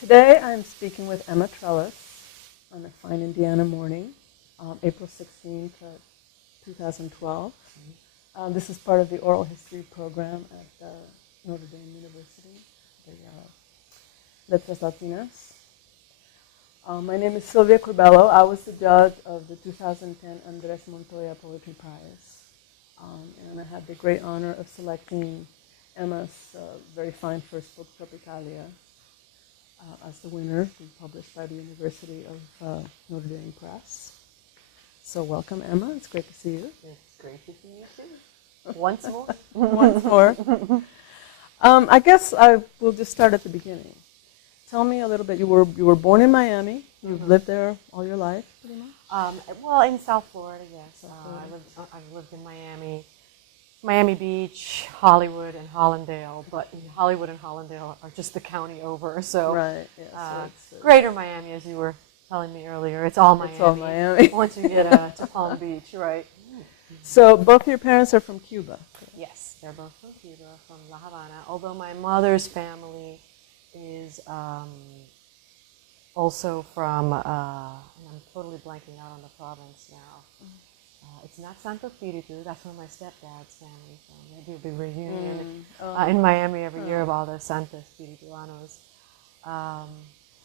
Today I'm speaking with Emma Trelles on a fine Indiana morning, April 16th, 2012. This is part of the oral history program at Notre Dame University, the Letras Latinas. My name is Silvia Curbelo. I was the judge of the 2010 Andres Montoya Poetry Prize. And I had the great honor of selecting Emma's very fine first book, Tropicalia, as the winner, being published by the University of Notre Dame Press. So welcome, Emma. It's great to see you. It's great to see you too. Once more. Once more. I guess I will just start at the beginning. Tell me a little bit. You were born in Miami. You've lived there all your life, pretty much. Well, in South Florida, yes. I've lived in Miami Beach, Hollywood, and Hollandale. But Hollywood and Hollandale are just the county over. So, right. Yeah, so Greater Miami, as you were telling me earlier, it's all Miami. It's all Miami. Once you get to Palm Beach, right? So both of your parents are from Cuba. Yes, they're both from Cuba, from La Habana. Although my mother's family is also from, and I'm totally blanking out on the province now. It's not Santo Espiritu, that's where my stepdad's family from. They do a big reunion in Miami every year of all the Santo Espirituanos.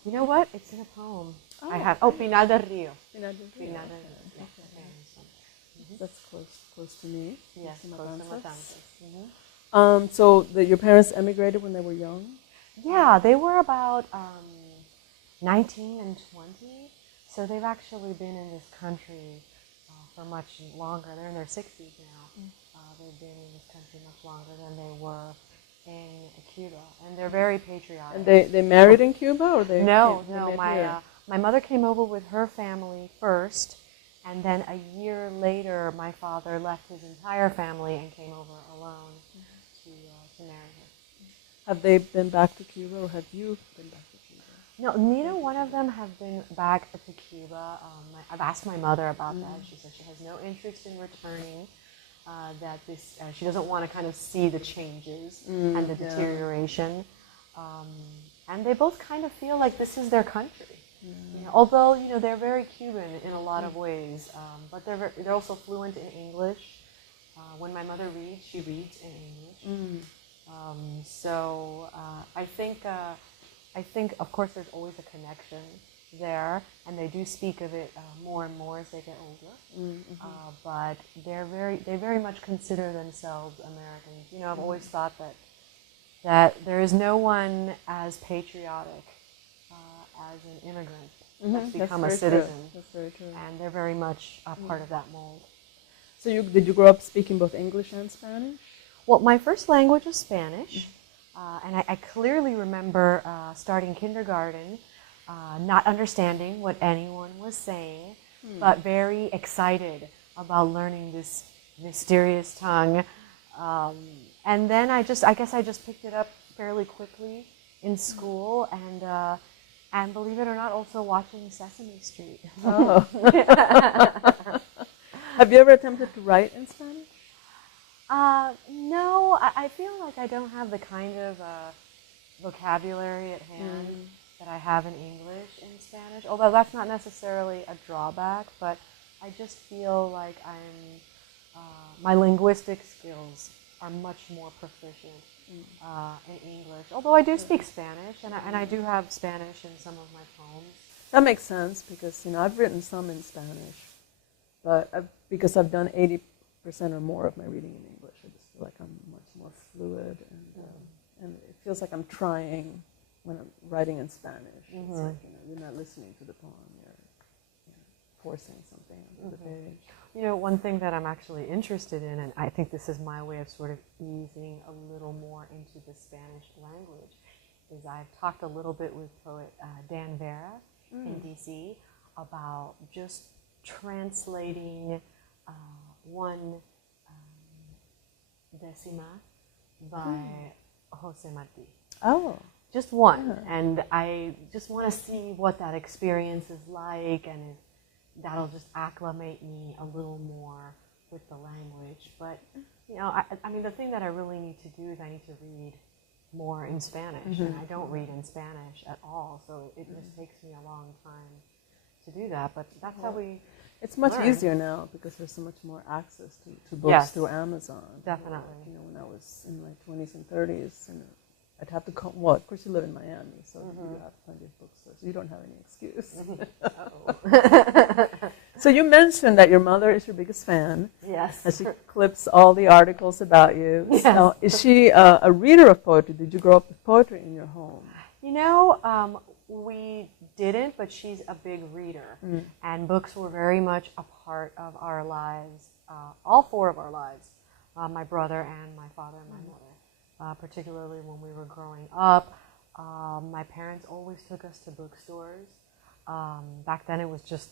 You know what? It's in a poem. I have, Pinal del Rio. Pinal del Rio. Pinal del Rio. Okay. That's close to me. Yes, close to Matanzas. So your parents emigrated when they were young? Yeah, they were about 19 and 20, so they've actually been in this country for much longer. They're in their 60s now. They've been in this country much longer than they were in Cuba, and they're very patriotic. And they married in Cuba, or they? No. Here? My mother came over with her family first, and then a year later, my father left his entire family and came over alone to marry her. Have they been back to Cuba, or have you been back to Cuba? No, neither one of them have been back to Cuba. I've asked my mother about that. She said she has no interest in returning. She doesn't want to kind of see the changes and the deterioration. And they both kind of feel like this is their country. You know, although they're very Cuban in a lot of ways, but they're also fluent in English. When my mother reads, she reads in English. So I think, of course, there's always a connection there, and they do speak of it more and more as they get older. But they very much consider themselves Americans. You know, I've always thought that there is no one as patriotic as an immigrant that's become a citizen. That's very true. And they're very much a part of that mold. So did you grow up speaking both English and Spanish? Well, my first language is Spanish, and I clearly remember starting kindergarten, not understanding what anyone was saying, but very excited about learning this mysterious tongue. And then I guess I just picked it up fairly quickly in school, and believe it or not, also watching Sesame Street. Oh. Have you ever attempted to write in Spanish? No, I feel like I don't have the kind of vocabulary at hand that I have in English in Spanish, although that's not necessarily a drawback, but I just feel like my linguistic skills are much more proficient in English, although I do speak Spanish, and I do have Spanish in some of my poems. That makes sense, because I've written some in Spanish, but because I've done 80% or more of my reading in English, I just feel like I'm much more fluid, and it feels like I'm trying when I'm writing in Spanish. It's like, you're not listening to the poem, you're forcing something onto the page. You know, one thing that I'm actually interested in, and I think this is my way of sort of easing a little more into the Spanish language, is I've talked a little bit with poet Dan Vera in D.C. about just translating one décima by Jose Marti. Oh. Just one. And I just want to see what that experience is like, and that'll just acclimate me a little more with the language. But, I mean, the thing that I really need to do is I need to read more in Spanish, and I don't read in Spanish at all, so it just takes me a long time to do that. But that's how we. It's much learn. easier now because there's so much more access to books through Amazon. Definitely. You know, when I was in my 20s and 30s, you know, I'd have to call. Well, of course, you live in Miami, so you have plenty of bookstores. So you don't have any excuse. So you mentioned that your mother is your biggest fan. Yes. And she clips all the articles about you. Yes. So is she a reader of poetry? Did you grow up with poetry in your home? You know, we didn't, but she's a big reader. And books were very much a part of our lives, all four of our lives, my brother and my father and my mother, particularly when we were growing up. My parents always took us to bookstores. Back then it was just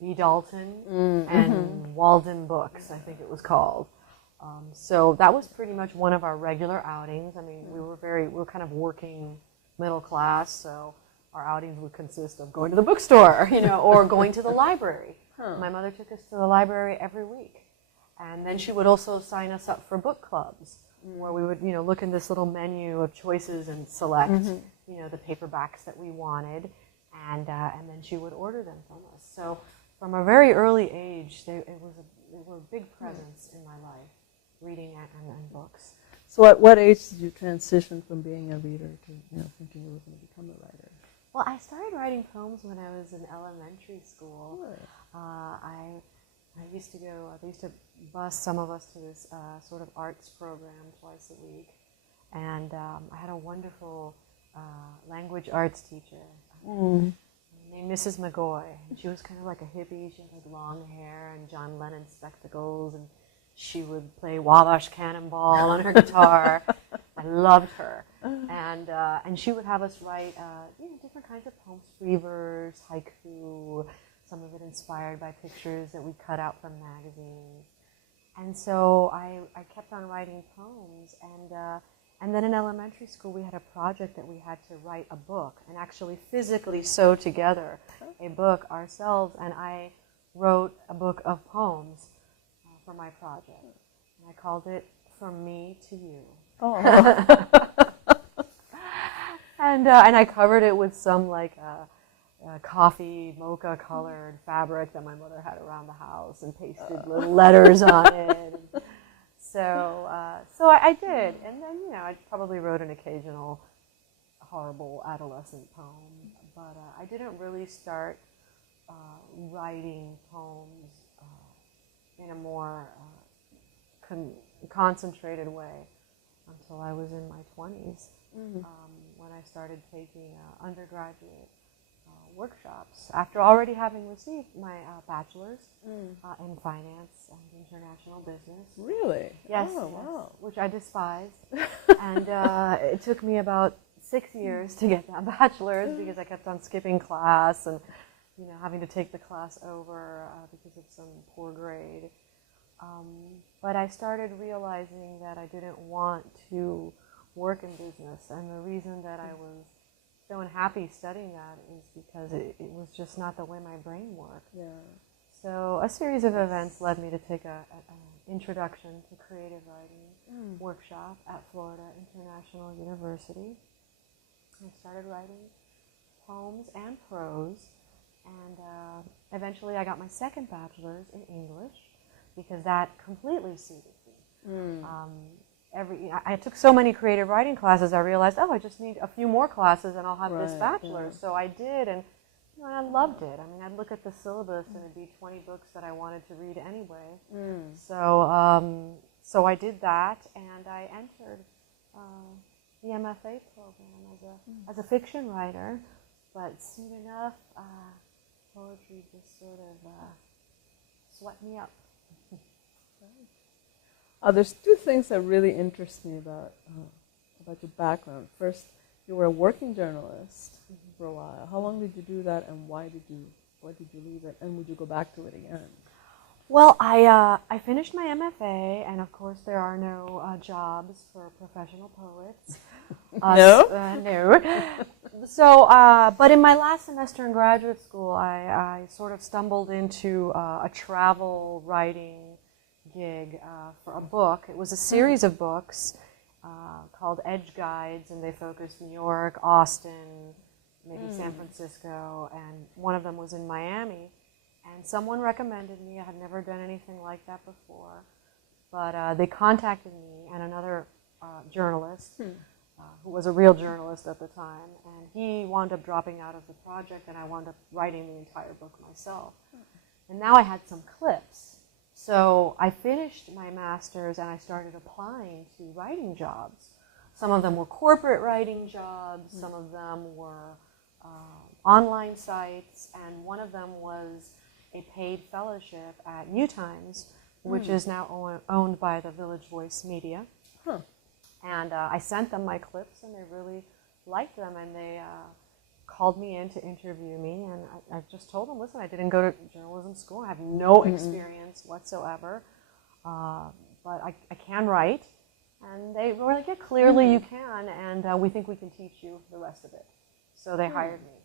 B. Dalton and Walden Books, I think it was called. So that was pretty much one of our regular outings. I mean, we were kind of working middle class, so our outings would consist of going to the bookstore, you know, or going to the library. My mother took us to the library every week. And then she would also sign us up for book clubs, where we would, you know, look in this little menu of choices and select, you know, the paperbacks that we wanted, and then she would order them from us. So from a very early age, they were a big presence in my life, reading and books. So at what age did you transition from being a reader to, you know, thinking you were going to become a writer? Well, I started writing poems when I was in elementary school. Really? They used to bus some of us to this sort of arts program twice a week. And I had a wonderful language arts teacher named Mrs. McGoy. And she was kind of like a hippie. She had long hair and John Lennon spectacles, and she would play Wabash Cannonball on her guitar. I loved her. And she would have us write you know, different kinds of poems, free verse, haiku, some of it inspired by pictures that we cut out from magazines. And so I kept on writing poems, and then in elementary school we had a project that we had to write a book and actually physically sew together a book ourselves, and I wrote a book of poems for my project. And I called it From Me to You. Oh. And I covered it with some like coffee mocha colored fabric that my mother had around the house, and pasted little letters on it. And so I did, and then, you know, I probably wrote an occasional horrible adolescent poem, but I didn't really start writing poems in a more concentrated way until I was in my 20s, when I started taking undergraduate workshops after already having received my bachelor's in finance and international business. Really? Yes. Oh, yes, wow. which I despised. And it took me about 6 years to get that bachelor's because I kept on skipping class and, you know, having to take the class over because of some poor grade. But I started realizing that I didn't want to work in business, and the reason that I was so unhappy studying that is because it was just not the way my brain worked. Yeah. So a series of events led me to take an introduction to creative writing workshop at Florida International University. I started writing poems and prose, and eventually I got my second bachelor's in English because that completely suited me. I took so many creative writing classes, I realized, I just need a few more classes and I'll have this bachelor's. Yeah. So I did, and, you know, I loved it. I mean, I'd look at the syllabus and it'd be 20 books that I wanted to read anyway. So I did that, and I entered the MFA program as a fiction writer, but soon enough, poetry just sort of swept me up. There's two things that really interest me about your background. First, you were a working journalist for a while. How long did you do that, and why did you leave it, and would you go back to it again? Well, I finished my MFA, and of course there are no jobs for professional poets. No? No. So, but in my last semester in graduate school, I sort of stumbled into a travel writing gig for a book. It was a series of books, called Edge Guides, and they focused New York, Austin, maybe San Francisco, and one of them was in Miami. And someone recommended me. I had never done anything like that before. But they contacted me and another journalist, who was a real journalist at the time, and he wound up dropping out of the project, and I wound up writing the entire book myself. And now I had some clips. So I finished my master's and I started applying to writing jobs. Some of them were corporate writing jobs, some of them were online sites, and one of them was a paid fellowship at New Times, which is now owned by the Village Voice Media. And I sent them my clips, and they really liked them, and they called me in to interview me, and I just told them, listen, I didn't go to journalism school, I have no experience whatsoever, but I can write. And they were like, yeah, clearly you can, and we think we can teach you the rest of it. So they hired me.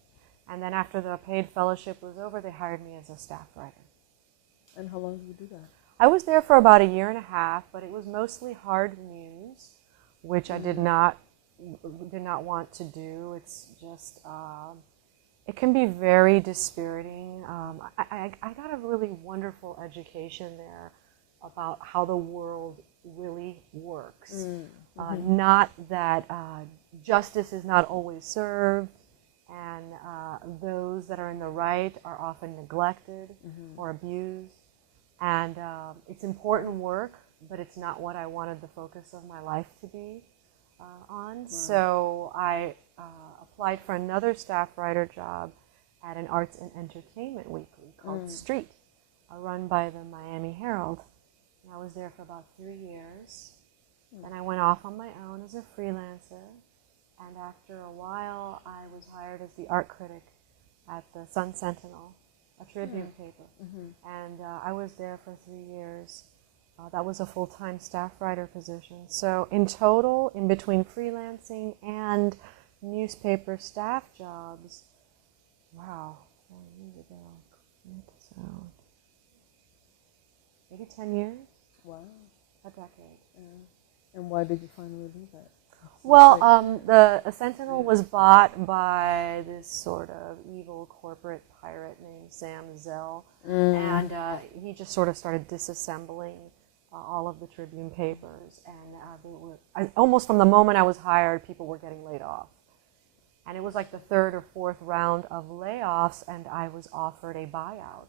And then after the paid fellowship was over, they hired me as a staff writer. And how long did you do that? I was there for about 1.5 years, but it was mostly hard news, which I did not want to do. It's just, it can be very dispiriting. I got a really wonderful education there about how the world really works. Not that justice is not always served, and those that are in the right are often neglected or abused. And it's important work, but it's not what I wanted the focus of my life to be on. Right. So I applied for another staff writer job at an arts and entertainment weekly called Street, run by the Miami Herald. And I was there for about 3 years. Then I went off on my own as a freelancer. And after a while, I was hired as the art critic at the Sun Sentinel, a Tribune paper. And I was there for 3 years. That was a full-time staff writer position. So in total, in between freelancing and newspaper staff jobs, wow, 4 years ago, so maybe 10 years? Wow. A decade. And why did you finally do that? Well, the Sentinel was bought by this sort of evil corporate pirate named Sam Zell, and he just sort of started disassembling all of the Tribune papers, and almost from the moment I was hired, people were getting laid off. And it was like the 3rd or 4th round of layoffs, and I was offered a buyout,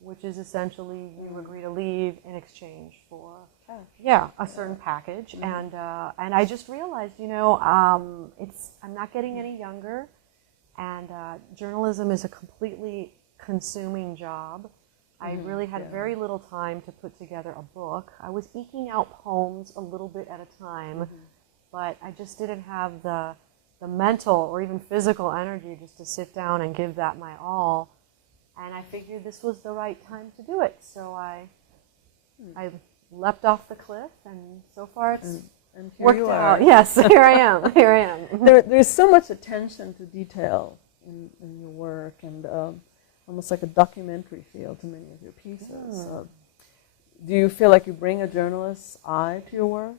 which is essentially you agree to leave in exchange for a certain package. And I just realized, I'm not getting any younger, and journalism is a completely consuming job. I really had very little time to put together a book. I was eking out poems a little bit at a time, but I just didn't have the mental or even physical energy just to sit down and give that my all. And I figured this was the right time to do it. So I leapt off the cliff, and so far it's worked out. Yes, here I am. Here I am. There's so much attention to detail in your work, and almost like a documentary feel to many of your pieces. Do you feel like you bring a journalist's eye to your work?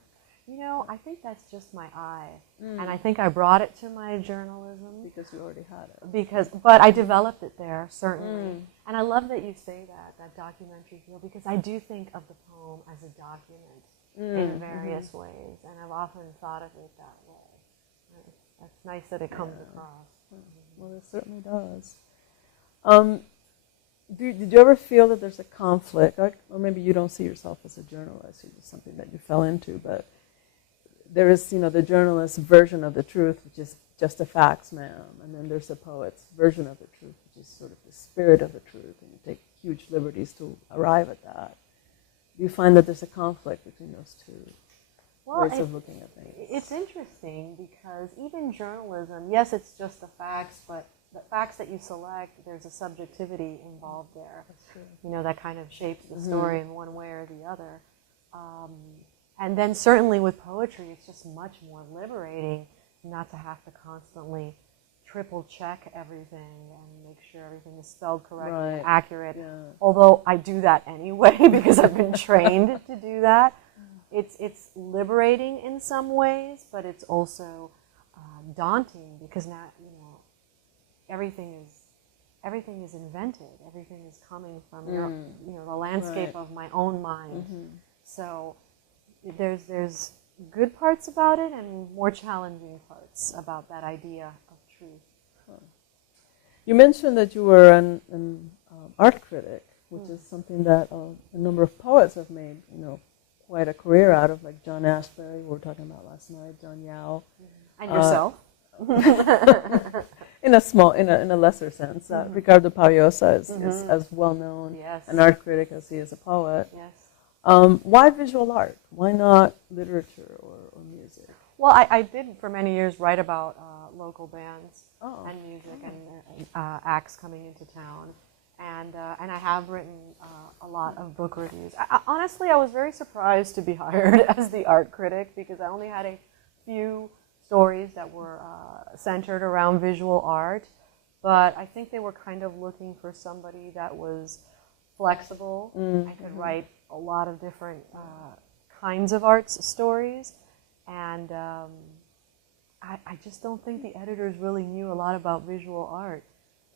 I think that's just my eye. And I think I brought it to my journalism. Because you already had it. But I developed it there, certainly. And I love that you say that documentary feel, because I do think of the poem as a document in various ways. And I've often thought of it that way. It's nice that it comes across. Well, it certainly does. Did you ever feel that there's a conflict, or maybe you don't see yourself as a journalist, it's just something that you fell into, but there is, the journalist's version of the truth, which is just the facts, ma'am, and then there's the poet's version of the truth, which is sort of the spirit of the truth, and you take huge liberties to arrive at that. Do you find that there's a conflict between those two ways of looking at things? It's interesting, because even journalism, yes, it's just the facts, but the facts that you select, there's a subjectivity involved there. That's true. That kind of shapes the story in one way or the other. And then certainly with poetry, it's just much more liberating not to have to constantly triple check everything and make sure everything is spelled correctly and accurate. Yeah. Although I do that anyway because I've been trained to do that. it's liberating in some ways, but it's also daunting because now everything is invented. Everything is coming from the landscape of my own mind. So there's good parts about it and more challenging parts about that idea of truth. You mentioned that you were an art critic, which is something that a number of poets have made, quite a career out of, like John Ashbery, we were talking about last night, John Yao. And yourself? In a lesser sense. Ricardo Pagliosa is as well known an art critic as he is a poet. Yes. Why visual art? Why not literature or music? Well, I did for many years write about local bands and music and acts coming into town. And I have written a lot of book reviews. Honestly, I was very surprised to be hired as the art critic because I only had a few stories that were centered around visual art. But I think they were kind of looking for somebody that was flexible and could write a lot of different kinds of arts stories. And I just don't think the editors really knew a lot about visual art.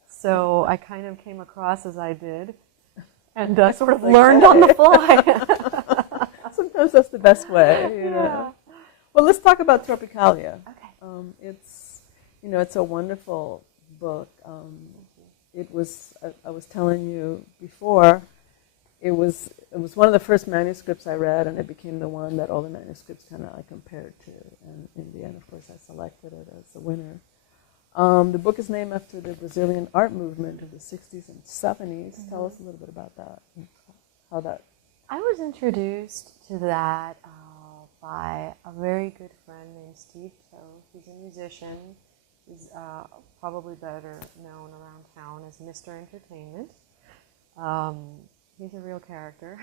So I kind of came across as I did and sort of learned on the fly. Sometimes that's the best way. You know. Well, let's talk about Tropicalia. Okay. It's a wonderful book. It was, I was telling you before, it was one of the first manuscripts I read, and it became the one that all the manuscripts kind of I compared to. And in the end, of course, I selected it as the winner. The book is named after the Brazilian art movement of the 60s and 70s. Tell us a little bit about that. How that... I was introduced to that by a very good friend named Steve Toe. He's a musician. He's probably better known around town as Mr. Entertainment. He's a real character.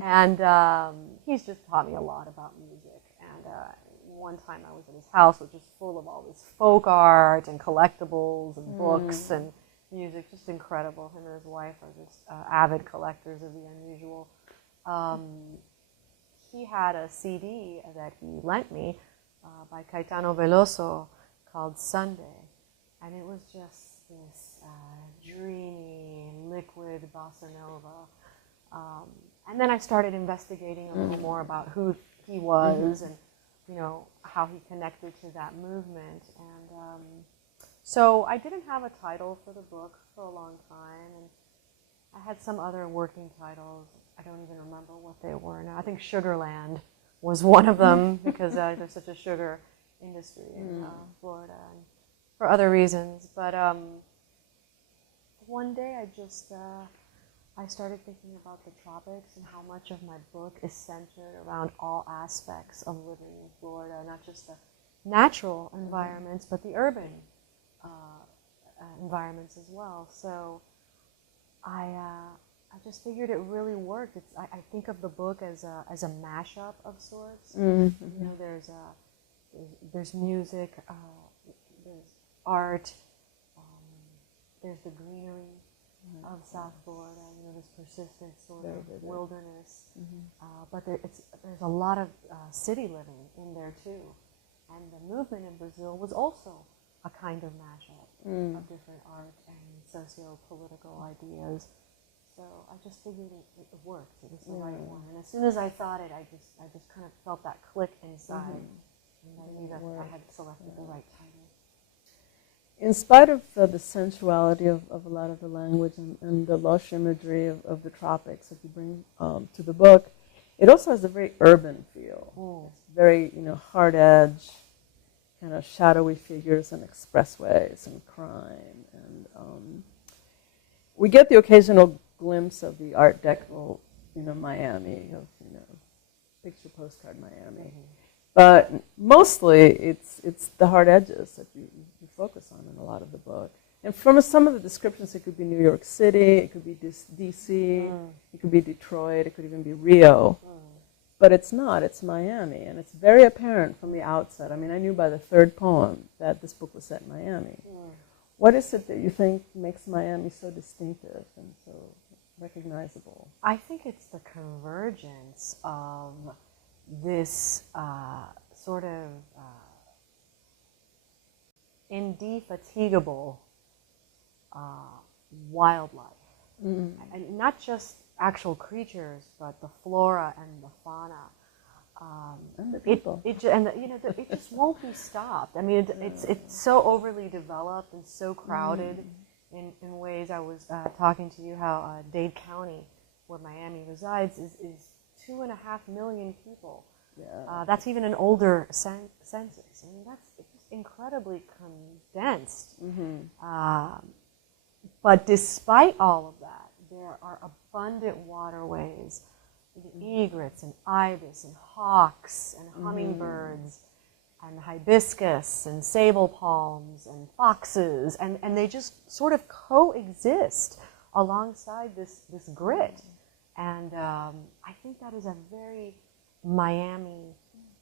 And he's just taught me a lot about music. And one time I was at his house, which was full of all this folk art and collectibles and books and music, just incredible. Him and his wife are just avid collectors of the unusual. He had a CD that he lent me by Caetano Veloso called Sunday, and it was just this dreamy, liquid bossa nova. And then I started investigating a little more about who he was and how he connected to that movement. And so I didn't have a title for the book for a long time, and I had some other working titles. I don't even remember what they were now. I think Sugarland was one of them because there's such a sugar industry in Florida and for other reasons. But one day I started thinking about the tropics and how much of my book is centered around all aspects of living in Florida, not just the natural environments, but the urban environments as well. So I just figured it really worked. I think of the book as a mashup of sorts. There's music, there's art, there's the greenery of South Florida, this persistent sort of wilderness. But there's a lot of city living in there too. And the movement in Brazil was also a kind of mashup of different art and socio-political ideas. So I just figured it worked. It was the right one. And as soon as I thought it, I just kind of felt that click inside. And I knew that I had selected the right title. In spite of the sensuality of a lot of the language and the lush imagery of the tropics that you bring to the book, it also has a very urban feel. It's very, hard edge, kind of shadowy figures and expressways and crime. And we get the occasional glimpse of the Art Deco, Miami, of, picture postcard Miami. But mostly it's the hard edges that you focus on in a lot of the book. And from some of the descriptions, it could be New York City, it could be D.C., it could be Detroit, it could even be Rio. But it's not, it's Miami. And it's very apparent from the outset. I mean, I knew by the third poem that this book was set in Miami. What is it that you think makes Miami so distinctive and so recognizable? I think it's the convergence of this sort of indefatigable wildlife. And not just actual creatures, but the flora and the fauna. And the people. It just won't be stopped. I mean, it's so overly developed and so crowded in ways. I was talking to you how Dade County, where Miami resides, is 2.5 million people. Yeah. That's even an older census. I mean, that's just incredibly condensed. But despite all of that, there are abundant waterways, egrets and ibis and hawks and hummingbirds and hibiscus and sable palms and foxes, and they just sort of coexist alongside this grit. And I think that is a very Miami,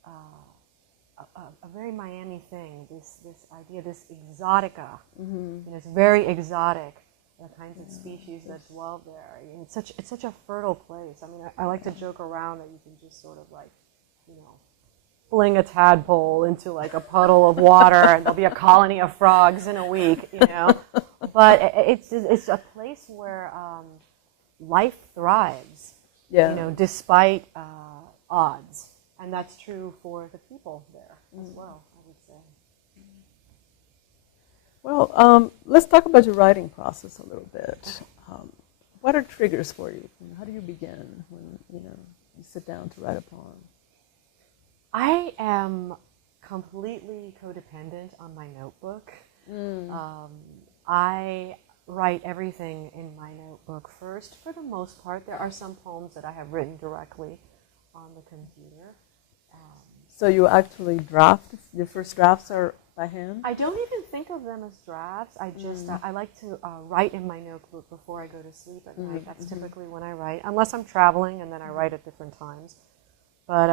a very Miami thing. This idea, this exotica. It's very exotic. The kinds of species that dwell there. And it's such a fertile place. I mean, I like to joke around that you can just sort of like, fling a tadpole into like a puddle of water, and there'll be a colony of frogs in a week. But it's a place where life thrives. Despite odds, and that's true for the people there as well, I would say. Well, let's talk about your writing process a little bit. What are triggers for you? How do you begin when you sit down to write a poem? I am completely codependent on my notebook. I write everything in my notebook first. For the most part, there are some poems that I have written directly on the computer. So you actually draft? Your first drafts are by hand? I don't even think of them as drafts. I just I like to write in my notebook before I go to sleep at night. That's typically when I write, unless I'm traveling, and then I write at different times. But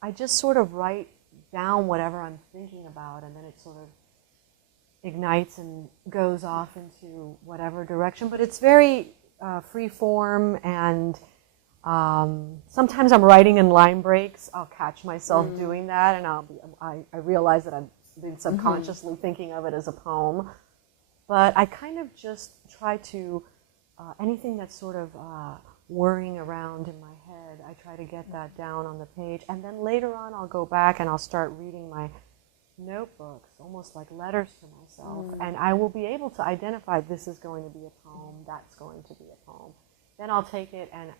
I just sort of write down whatever I'm thinking about, and then it sort of ignites and goes off into whatever direction. But it's very free form, and sometimes I'm writing in line breaks. I'll catch myself doing that, and I realize that I've been subconsciously thinking of it as a poem. But I kind of just try to, anything that's sort of whirring around in my head, I try to get that down on the page. And then later on I'll go back and I'll start reading my notebooks, almost like letters to myself. And I will be able to identify, this is going to be a poem, that's going to be a poem. Then I'll take it and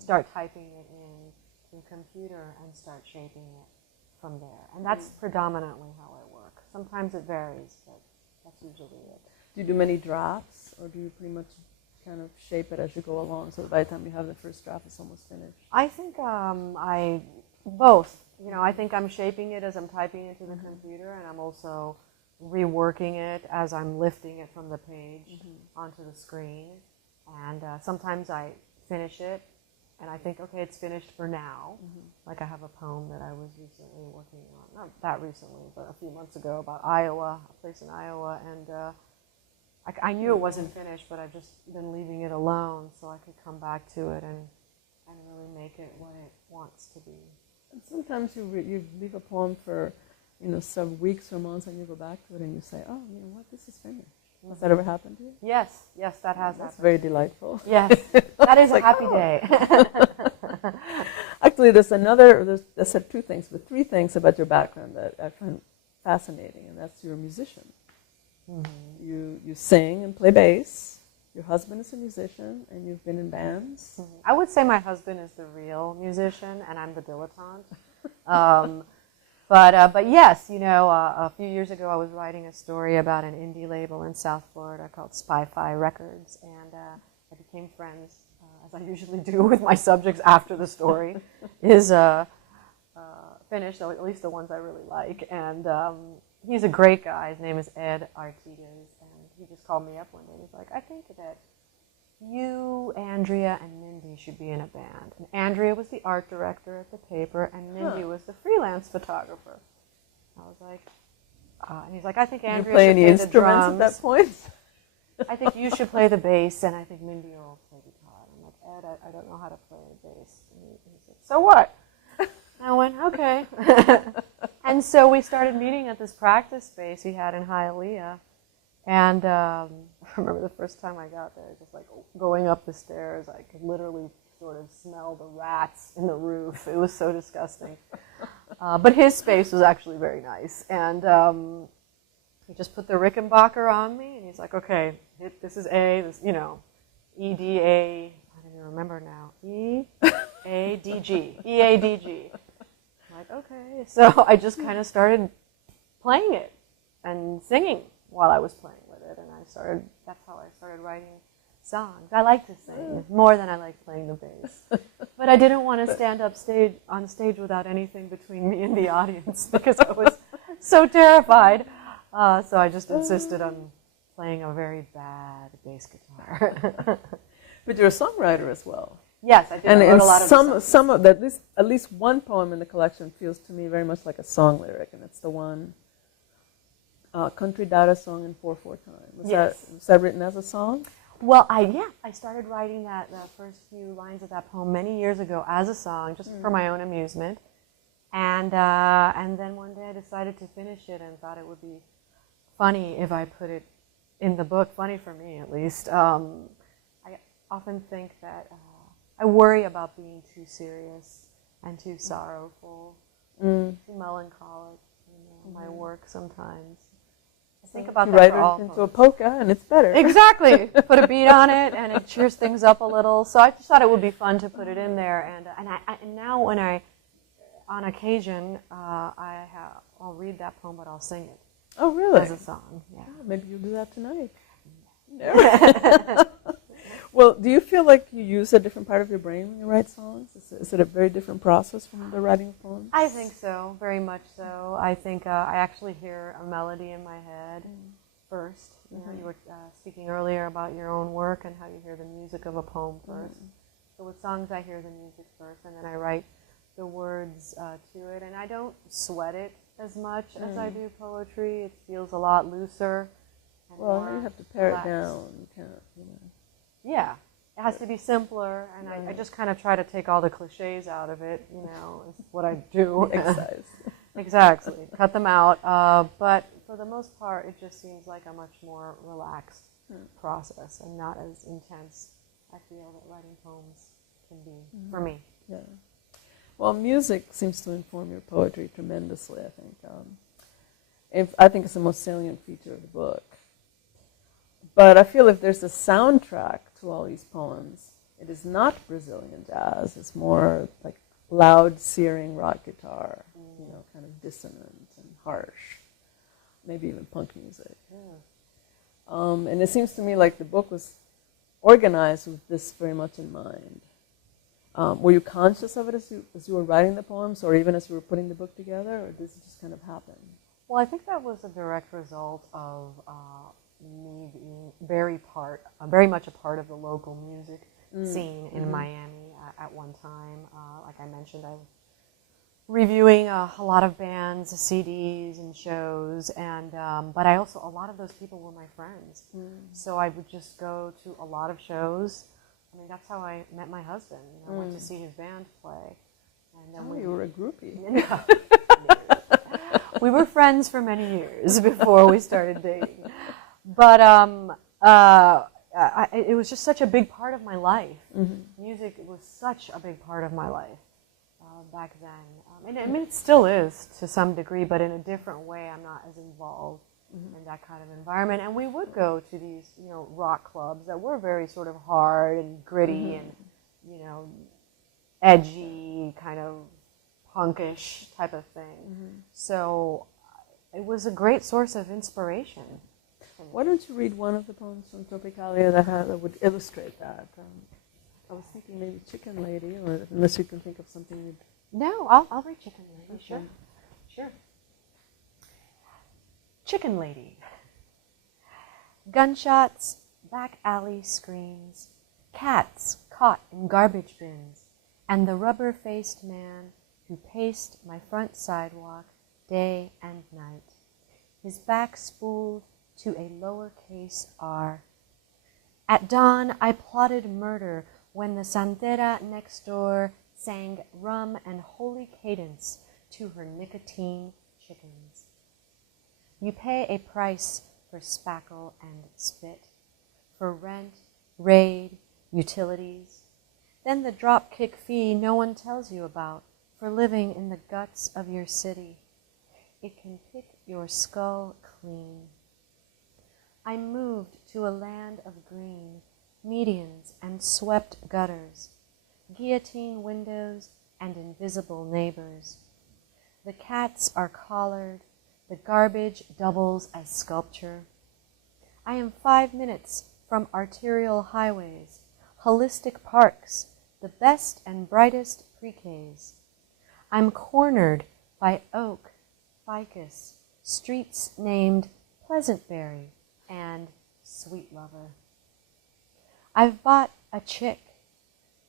start typing it in to the computer and start shaping it from there. And that's predominantly how I work. Sometimes it varies, but that's usually it. Do you do many drafts, or do you pretty much kind of shape it as you go along, so that by the time you have the first draft, it's almost finished? I think both. I think I'm shaping it as I'm typing it to the computer, and I'm also reworking it as I'm lifting it from the page onto the screen. And sometimes I finish it, and I think, okay, it's finished for now. Like I have a poem that I was recently working on, not that recently, but a few months ago, about Iowa, a place in Iowa, and I knew it wasn't finished, but I've just been leaving it alone so I could come back to it and really make it what it wants to be. And sometimes you leave a poem for some weeks or months, and you go back to it and you say, oh, you know what, this is finished. Has that ever happened to you? Yes, that has That's happened. very delightful. Yes, that is like, a happy day. Actually, there's two things, but three things about your background that I find fascinating, and that's you're a musician. You sing and play bass. Your husband is a musician, and you've been in bands. I would say my husband is the real musician, and I'm the dilettante. But yes, a few years ago I was writing a story about an indie label in South Florida called Spy-Fi Records, and I became friends, as I usually do with my subjects after the story is finished, at least the ones I really like. And he's a great guy. His name is Ed Artigas, and he just called me up one day and he's like, I think that you, Andrea, and Mindy should be in a band. And Andrea was the art director at the paper, and Mindy was the freelance photographer. I was like, and he's like, I think Andrea should play the drums. You play any instruments at that point? I think you should play the bass, and I think Mindy will play guitar. I'm like, Ed, I don't know how to play the bass. And he said, so what? I went, okay. And so we started meeting at this practice space he had in Hialeah. And I remember the first time I got there, just like going up the stairs, I could literally sort of smell the rats in the roof. It was so disgusting. But his space was actually very nice. And he just put the Rickenbacker on me, and he's like, okay, this is A, this, you know, E-D-A, I don't even remember now, E-A-D-G, E-A-D-G. I'm like, okay. So I just kind of started playing it and singing while I was playing with it, and that's how I started writing songs. I like to sing more than I like playing the bass. But I didn't want to stand up on stage without anything between me and the audience because I was so terrified. So I just insisted on playing a very bad bass guitar. But you're a songwriter as well. Yes, I did. And I wrote a lot of some of that, at least one poem in the collection feels to me very much like a song lyric, and it's the one, Country Dada Song in 4/4 time. Was that written as a song? Well, I started writing the first few lines of that poem many years ago as a song, just for my own amusement. And then one day I decided to finish it and thought it would be funny if I put it in the book, funny for me at least. I often think that I worry about being too serious and too sorrowful, too melancholic in my work sometimes. I think about that for all write it into a polka and it's better. Exactly. Put a beat on it and it cheers things up a little. So I just thought it would be fun to put it in there. And now when on occasion, I'll read that poem, but I'll sing it. Oh, really? As a song, yeah. Oh, maybe you'll do that tonight. Well, do you feel like you use a different part of your brain when you write songs? Is it a very different process from the writing of poems? I think so, very much so. I think I actually hear a melody in my head first. You know, you were speaking earlier about your own work and how you hear the music of a poem first. So with songs, I hear the music first, and then I write the words to it. And I don't sweat it as much as I do poetry. It feels a lot looser. And well, now you have to pare relaxed. it down. You can't, you know. Yeah, it has to be simpler, and I just kind of try to take all the cliches out of it, you know, is what I do. Exercise. Exactly, cut them out. But for the most part, it just seems like a much more relaxed process and not as intense, I feel, that writing poems can be for me. Yeah. Well, music seems to inform your poetry tremendously, I think. I think it's the most salient feature of the book. But I feel if there's a soundtrack to all these poems, it is not Brazilian jazz. It's more like loud, searing rock guitar, you know, kind of dissonant and harsh, maybe even punk music. And it seems to me like the book was organized with this very much in mind. Were you conscious of it as you were writing the poems, or even as you were putting the book together, or did it just kind of happen? Well, I think that was a direct result of me being very much a part of the local music scene in Miami at one time. Like I mentioned, I was reviewing a lot of bands, CDs, and shows, and but I also, a lot of those people were my friends. So I would just go to a lot of shows. I mean, that's how I met my husband. You know, I went to see his band play. And then you were a groupie. We were friends for many years before we started dating. But it was just such a big part of my life. Music was such a big part of my life back then. And I mean, it still is to some degree, but in a different way. I'm not as involved in that kind of environment. And we would go to these, you know, rock clubs that were very sort of hard and gritty and, you know, edgy, kind of punkish type of thing. So it was a great source of inspiration. Why don't you read one of the poems from Tropicalia that would illustrate that? I was thinking maybe Chicken Lady, or unless you can think of something you'd... No, I'll read Chicken Lady, Okay. Sure. Chicken Lady. Gunshots, back alley screams, cats caught in garbage bins, and the rubber-faced man who paced my front sidewalk day and night, his back spooled to a lowercase r. At dawn, I plotted murder when the santera next door sang rum and holy cadence to her nicotine chickens. You pay a price for spackle and spit, for rent, raid, utilities, then the drop-kick fee no one tells you about for living in the guts of your city. It can pick your skull clean. I moved to a land of green, medians and swept gutters, guillotine windows and invisible neighbors. The cats are collared, the garbage doubles as sculpture. I am 5 minutes from arterial highways, holistic parks, the best and brightest pre-Ks. I'm cornered by oak, ficus, streets named Pleasantberry and Sweet Lover. I've bought a chick,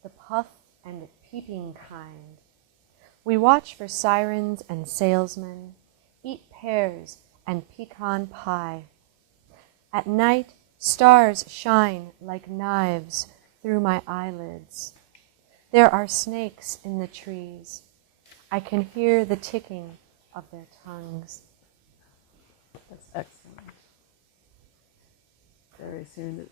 the puff and peeping kind. We watch for sirens and salesmen, eat pears and pecan pie. At night, stars shine like knives through my eyelids. There are snakes in the trees. I can hear the ticking of their tongues. That's excellent. Very soon.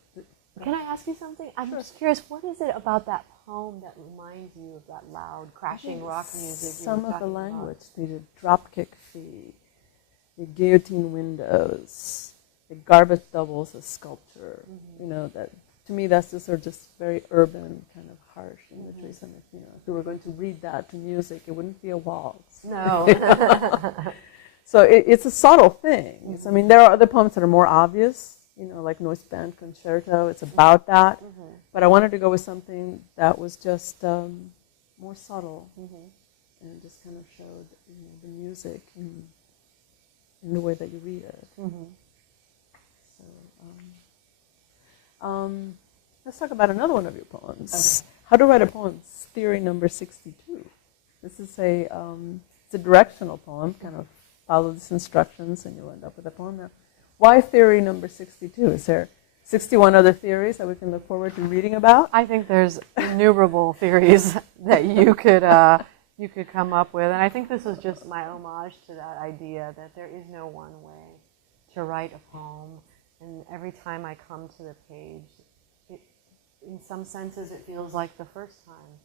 Can I ask you something? I'm just curious, what is it about that poem that reminds you of that loud, crashing rock music? Some of the language, the dropkick fee, the guillotine windows, the garbage doubles as sculpture. You know, that to me that's just sort of just very urban, kind of harsh imagery. And if we were going to read that to music, it wouldn't be a waltz. No. So it's a subtle thing. I mean, there are other poems that are more obvious. Like Noise Band Concerto, it's about that. But I wanted to go with something that was just more subtle and just kind of showed the music in the way that you read it. So let's talk about another one of your poems. Okay. How to Write a Poem, Theory number 62. This is it's a directional poem, kind of follow these instructions and you'll end up with a poem now. Why theory number 62? Is there 61 other theories that we can look forward to reading about? I think there's innumerable theories that you could come up with, and I think this is just my homage to that idea that there is no one way to write a poem, and every time I come to the page, in some senses it feels like the first time,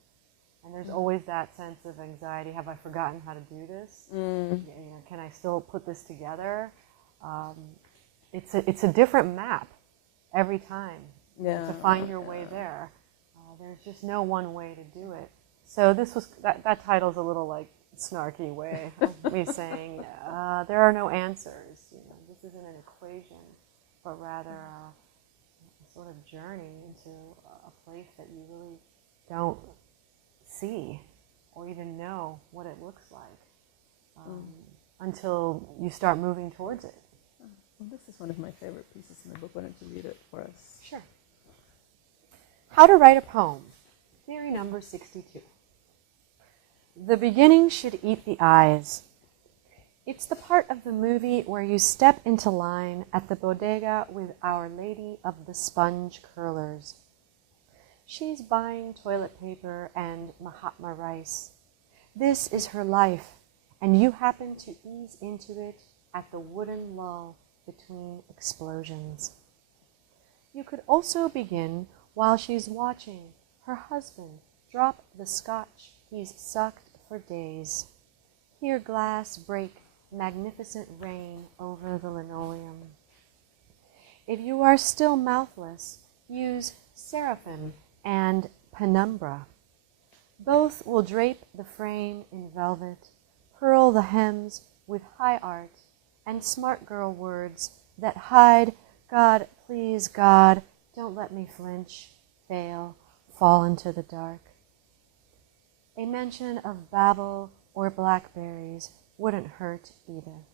and there's always that sense of anxiety. Have I forgotten how to do this? Can I still put this together? It's a different map every time to find your way there. There's just no one way to do it. So this was that title's a little like snarky way of me saying there are no answers. This isn't an equation, but rather a sort of journey into a place that you really don't see or even know what it looks like until you start moving towards it. Well, this is one of my favorite pieces in the book. Why don't you read it for us? Sure. How to Write a Poem, Theory number 62. The beginning should eat the eyes. It's the part of the movie where you step into line at the bodega with Our Lady of the Sponge Curlers. She's buying toilet paper and Mahatma rice. This is her life, and you happen to ease into it at the wooden lull between explosions. You could also begin while she's watching her husband drop the scotch he's sucked for days. Hear glass break magnificent rain over the linoleum. If you are still mouthless, use seraphim and penumbra. Both will drape the frame in velvet, pearl the hems with high art, and smart girl words that hide, God, please, God, don't let me flinch, fail, fall into the dark. A mention of Babel or blackberries wouldn't hurt either.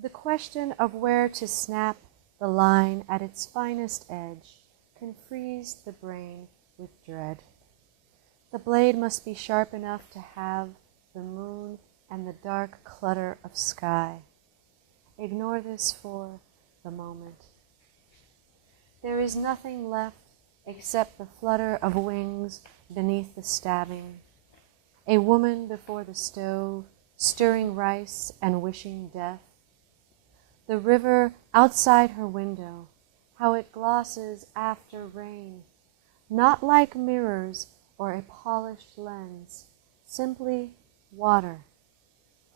The question of where to snap the line at its finest edge can freeze the brain with dread. The blade must be sharp enough to have the moon and the dark clutter of sky. Ignore this for the moment. There is nothing left except the flutter of wings beneath the stabbing. A woman before the stove, stirring rice and wishing death. The river outside her window, how it glosses after rain, not like mirrors or a polished lens, simply water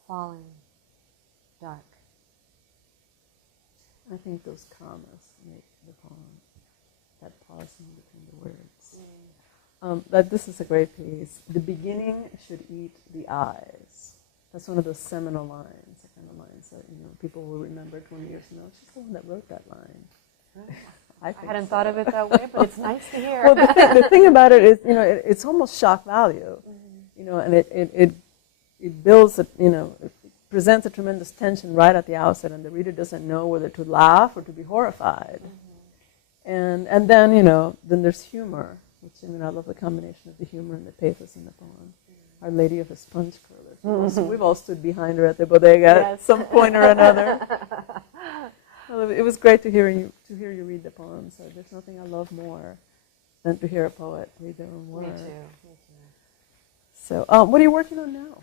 falling dark. I think those commas make the poem, that pausing between the words. That this is a great piece. The beginning should eat the eyes. That's one of those seminal lines, the kind of lines that people will remember 20 years from now. She's the one that wrote that line. I hadn't thought of it that way, but it's nice to hear. Well, the thing about it is, it's almost shock value, and it builds, it presents a tremendous tension right at the outset, and the reader doesn't know whether to laugh or to be horrified. And then, then there's humor, which, I love the combination of the humor and the pathos in the poem. Our Lady of the Sponge Curlers. We've all stood behind her at the bodega at some point or another. Well, it was great to hear you read the poem. So there's nothing I love more than to hear a poet read their own work. Me too. So, what are you working on now?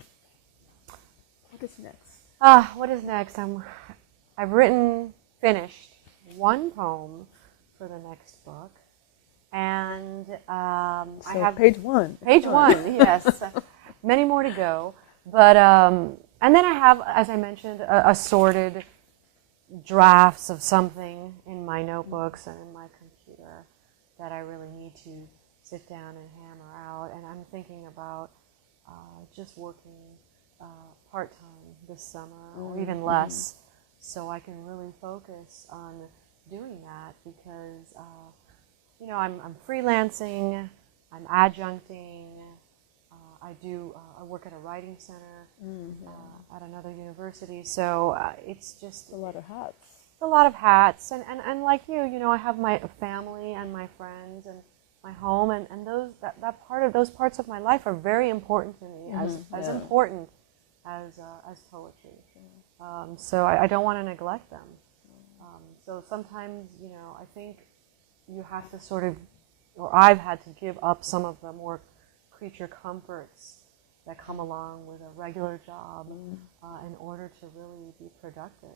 What is next? What is next? I've finished one poem for the next book, and I have page one. Page one, yes. Many more to go, but and then I have, as I mentioned, assorted drafts of something in my notebooks and in my computer that I really need to sit down and hammer out. And I'm thinking about just working part-time this summer, or even less, so I can really focus on doing that, because I'm freelancing, I'm adjuncting, I work at a writing center at another university, so it's just a lot of hats. A lot of hats, and like you, I have my family and my friends and my home, and those parts of my life are very important to me, as important as poetry. So I don't want to neglect them. So sometimes, I think you have to sort of, or I've had to give up some of the more creature comforts that come along with a regular job in order to really be productive.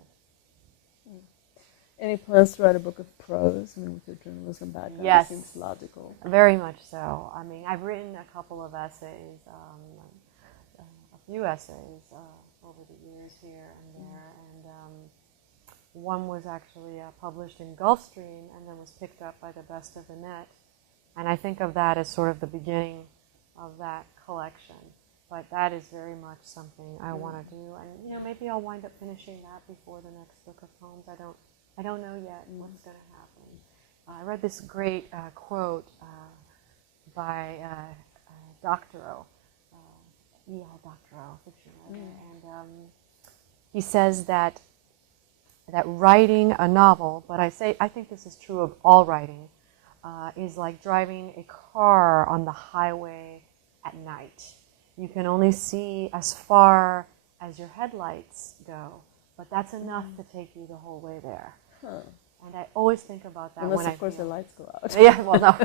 Any plans to write a book of prose? With your journalism background, yes, it seems logical. Very much so. I've written a couple of essays, a few essays over the years here and there, and one was actually published in Gulfstream and then was picked up by the Best of the Net. And I think of that as sort of the beginning of that collection. But that is very much something I want to do. And, maybe I'll wind up finishing that before the next book of poems. I don't know yet what's going to happen. I read this great quote by Doctorow, E.L. Doctorow, fiction writer. And he says that writing a novel, but I think this is true of all writing, is like driving a car on the highway at night. You can only see as far as your headlights go, but that's enough to take you the whole way there. And I always think about that. Unless, of course, the lights go out. Yeah, well, no,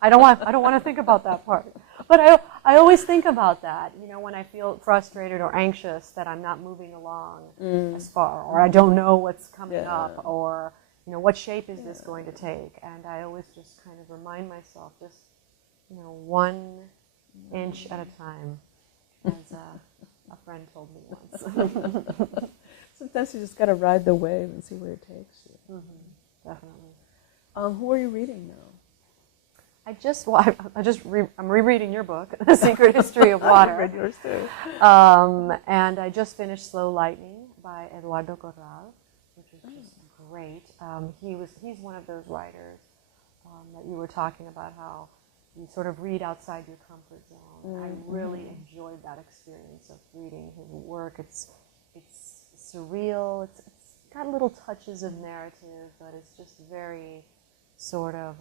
I don't want to think about that part. But I always think about that. When I feel frustrated or anxious that I'm not moving along as far, or I don't know what's coming up, or what shape is this going to take? And I always just kind of remind myself, just 1 inch at a time, as a friend told me once. Sometimes you just got to ride the wave and see where it takes you. Definitely. Who are you reading now? I'm rereading your book, The Secret History of Water. I read yours too. And I just finished Slow Lightning by Eduardo Corral, which is just great. He's one of those writers that you were talking about, how you sort of read outside your comfort zone. I really enjoyed that experience of reading his work. It's surreal. It's got little touches of narrative, but it's just very sort of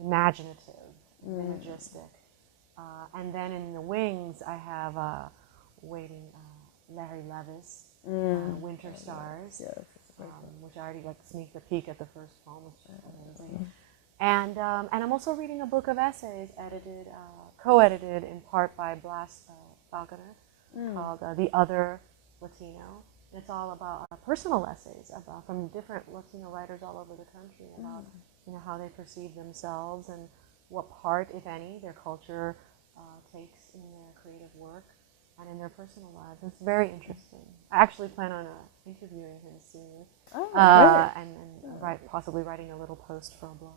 imaginative, imagistic. And then in the wings, I have waiting Larry Levis, Winter Stars, Yes, which I already got to sneak a peek at the first poem, which is amazing. And I'm also reading a book of essays edited, co-edited in part by Blas Falconer, called The Other Latino. It's all about personal essays from different Latino writers all over the country about how they perceive themselves and what part, if any, their culture takes in their creative work and in their personal lives. It's very interesting. I actually plan on interviewing him soon, and possibly writing a little post for a blog.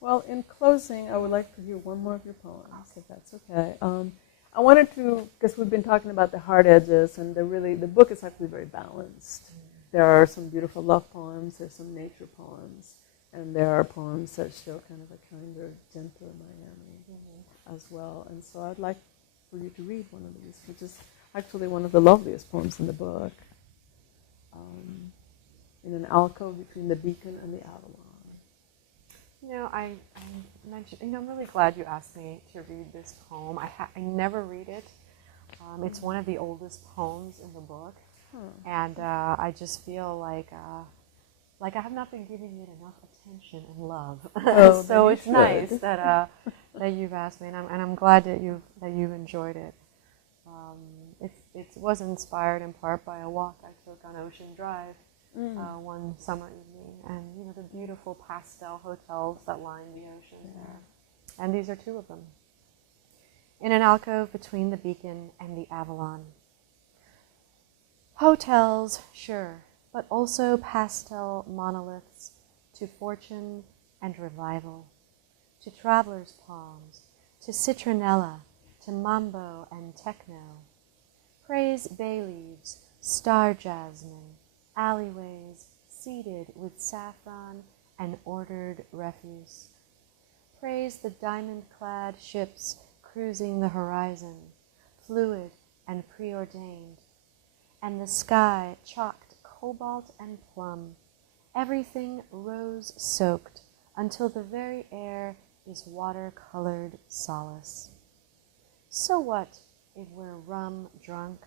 Well, in closing, I would like to hear one more of your poems, if that's okay. I wanted to, because we've been talking about the hard edges, and the book is actually very balanced. There are some beautiful love poems, there's some nature poems, and there are poems that show kind of a kinder, gentler Miami as well. And so I'd like for you to read one of these, which is actually one of the loveliest poems in the book, in an alcove between the beacon and the Avalon. I mentioned, I'm really glad you asked me to read this poem. I never read it. It's one of the oldest poems in the book, and I just feel like I have not been giving it enough attention and love. Oh, so it's nice that you've asked me, and I'm glad that you've enjoyed it. It was inspired in part by a walk I took on Ocean Drive one summer evening, and the beautiful pastel hotels that line the ocean there. And these are two of them. In an alcove between the beacon and the Avalon. Hotels, sure, but also pastel monoliths to fortune and revival, to travelers' palms, to citronella, to mambo and techno. Praise bay leaves, star jasmine, alleyways seeded with saffron and ordered refuse. Praise the diamond-clad ships cruising the horizon, fluid and preordained, and the sky chalked cobalt and plum, everything rose-soaked until the very air is water-colored solace. So what if we're rum drunk,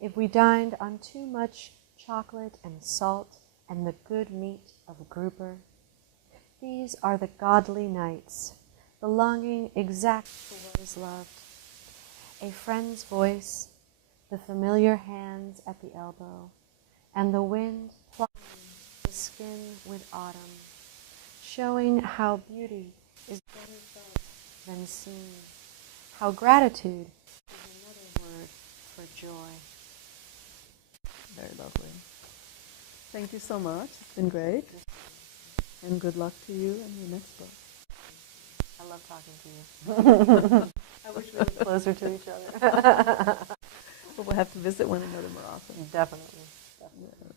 if we dined on too much chocolate and salt and the good meat of grouper? These are the godly nights, belonging exact to what is loved. A friend's voice, the familiar hands at the elbow, and the wind plumbing the skin with autumn, showing how beauty is better felt than seen, how gratitude is another word for joy. Very lovely. Thank you so much. It's been great. And good luck to you and your next book. I love talking to you. I wish we were closer to each other. But we'll have to visit one another more often. Definitely. Yeah.